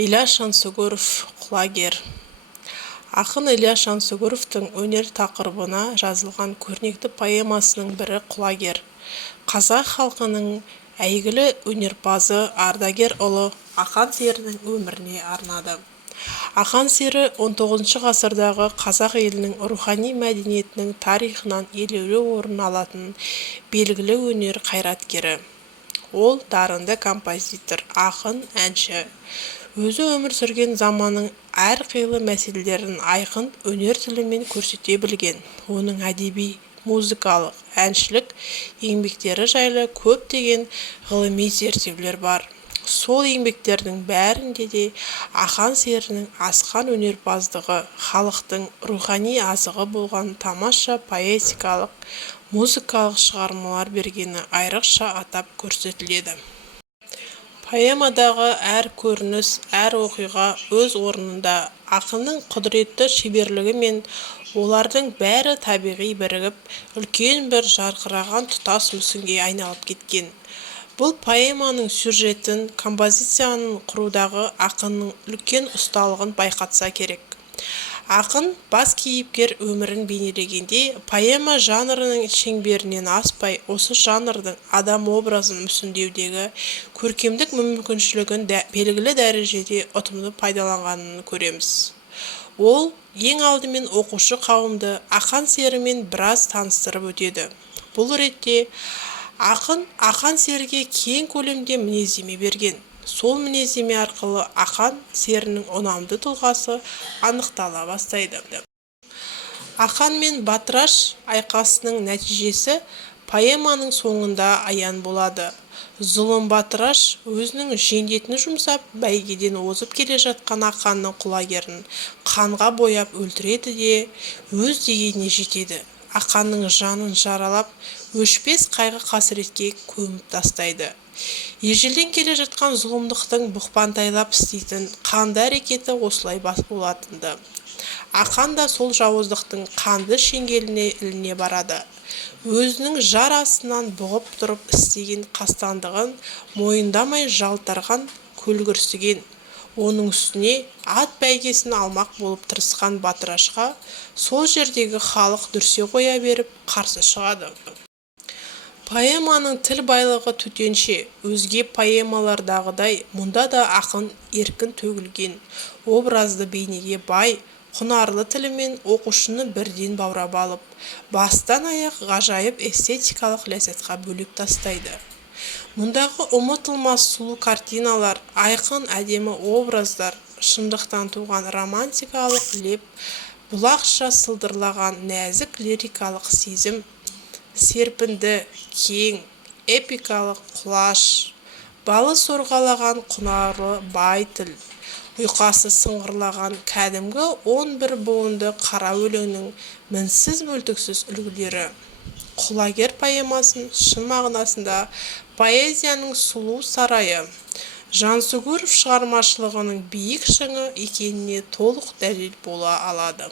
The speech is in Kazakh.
Ильяс Жансүгіров құлагер. Ақын Ильяс Жансүгіровтің өнер тақырыбына жазылған көрнекті поэмасының бірі құлагер. Қазақ халқының әйгілі өнерпазы, ардагер ұлы Ақан серінің өміріне арнады. Ақан сері 19 ғасырдағы қазақ елінің рухани мәдениетінің тарихынан елеулі орын алатын белгілі өнер қайраткері. Ол дарынды композитор, ақын, әнші. Өзі өмір сүрген заманның әрқилы мәселелерін айқын өнер тілімен көрсете білген. Оның әдеби, музыкалық, әншілік еңбектері жайлы көптеген ғылыми зерттеулер бар. Сол еңбектердің бәрінде де Ақан серінің асқан өнерпаздығы, халықтың рухани азығы болған тамаша поэтикалық, музыкалық шығармалар бергені айрықша атап көрсетіледі. Поэмадағы әр көрініс, әр оқиға өз орнында. Ақынның құдіретті шеберлігі мен олардың бәрі табиғи бірігіп, үлкен бір жарқыраған тұтас мүсінге айналып кеткен. Бұл поэманың сюжетін, композицияның құрудағы ақынның үлкен ұсталығын байқатса керек. Ақын бас кейіпкер өмірін бейнелегенде, поэма жанрының шеңберінен аспай, осы жанрдың адам образын мүсіндеудегі көркемдік мүмкіншілігін белгілі дәрежеде ұтымды пайдаланғанын көреміз. Ол ең алдымен оқушы қауымды Ақан серімен біраз таныстырып өтеді. Бұл ретте ақын Ақан серіге кең көлемде мінездеме берген. Сол мінездеме арқылы Ақан серінің ұнамды тұлғасы анықтала бастайды. Ақан мен Батыраш айқасының нәтижесі поэманың соңында аян болады. Зұлым Батыраш өзінің жендетін жұмсап, бәйгеден озып келе жатқан Ақанның құлагерін қанға бояп өлтіреді де өз дегеніне жетеді. Ақанның жанын жаралап, өшпес қайғы қасіретке көміп тастайды. Ежелден келе жатқан зұлымдықтың бұқпантайлап істейтін қанды әрекеті осылай болатынды. Ақан да сол жауыздықтың қанды шеңгеліне іліне барады. Өзінің жар астынан бұғып тұрып істеген қастандығын мойындамай жалтарған, көлгірсіген. Оның үстіне ат бәйгесін алмақ болып тырысқан Батырашқа сол жердегі халық дүрсе қоя беріп қарсы шығады. Поэманың тіл байлығы төтенше, өзге поэмалардағыдай мұнда да ақын еркін төгілген, образды бейнеге бай, құнарлы тілімен оқушыны бірден баурап алып, бастан аяқ ғажайып эстетикалық ләззатқа бөлеп тастайды. Мұндағы ұмытылмас сұлу картиналар, айқын әдемі образдар, шындықтан туған романтикалық леп, бұлақша сылдырлаған нәзік лирикалық сезім, серпінді, кең, эпикалық құлаш, балы сорғалаған құнарлы бай тіл, ұйқасы сыңғырлаған кәдімгі 11 буынды қара өлеңнің мінсіз мүлтіксіз үлгілері. Құлагер поэмасын шын мағынасында поэзияның сұлу сарайы, Жансүгіров шығармашылығының биік шыңы екеніне толық дәлел бола алады.